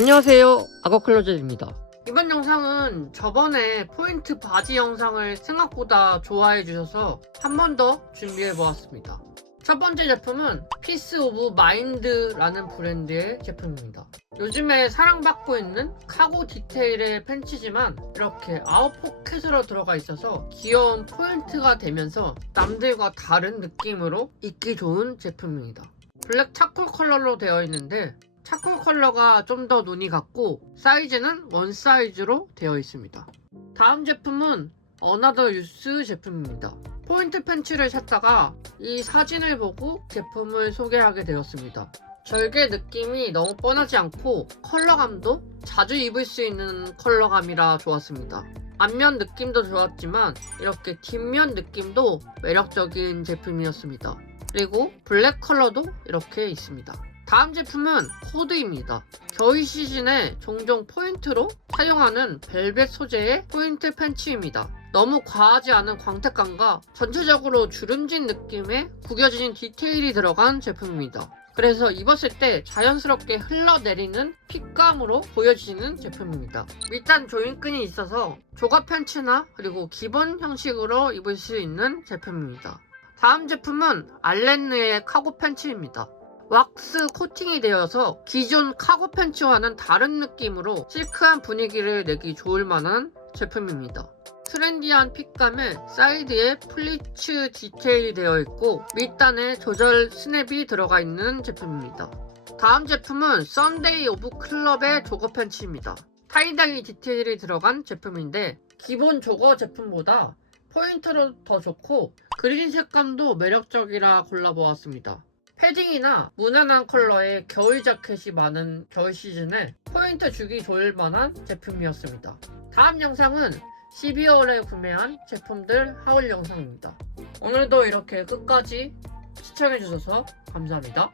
안녕하세요 악어클로즈입니다 이번 영상은 저번에 포인트 바지 영상을 생각보다 좋아해 주셔서 한 번 더 준비해 보았습니다. 첫 번째 제품은 피스 오브 마인드라는 브랜드의 제품입니다. 요즘에 사랑받고 있는 카고 디테일의 팬츠지만 이렇게 아웃 포켓으로 들어가 있어서 귀여운 포인트가 되면서 남들과 다른 느낌으로 입기 좋은 제품입니다. 블랙 차콜 컬러로 되어 있는데 차콜 컬러가 좀 더 눈이 같고 사이즈는 원 사이즈로 되어 있습니다. 다음 제품은 어나더 유스 제품입니다. 포인트 팬츠를 샀다가 이 사진을 보고 제품을 소개하게 되었습니다. 절개 느낌이 너무 뻔하지 않고 컬러감도 자주 입을 수 있는 컬러감이라 좋았습니다. 앞면 느낌도 좋았지만 이렇게 뒷면 느낌도 매력적인 제품이었습니다. 그리고 블랙 컬러도 이렇게 있습니다. 다음 제품은 코드입니다. 겨울 시즌에 종종 포인트로 사용하는 벨벳 소재의 포인트 팬츠입니다. 너무 과하지 않은 광택감과 전체적으로 주름진 느낌의 구겨진 디테일이 들어간 제품입니다. 그래서 입었을 때 자연스럽게 흘러내리는 핏감으로 보여지는 제품입니다. 밑단 조인끈이 있어서 조각 팬츠나 그리고 기본 형식으로 입을 수 있는 제품입니다. 다음 제품은 알렌느의 카고 팬츠입니다. 왁스 코팅이 되어서 기존 카고 팬츠와는 다른 느낌으로 실크한 분위기를 내기 좋을 만한 제품입니다. 트렌디한 핏감에 사이드에 플리츠 디테일이 되어 있고 밑단에 조절 스냅이 들어가 있는 제품입니다. 다음 제품은 썬데이 오브 클럽의 조거 팬츠입니다. 타이다이 디테일이 들어간 제품인데 기본 조거 제품보다 포인트로 더 좋고 그린 색감도 매력적이라 골라보았습니다. 패딩이나 무난한 컬러의 겨울 자켓이 많은 겨울 시즌에 포인트 주기 좋을 만한 제품이었습니다. 다음 영상은 12월에 구매한 제품들 하울 영상입니다. 오늘도 이렇게 끝까지 시청해주셔서 감사합니다.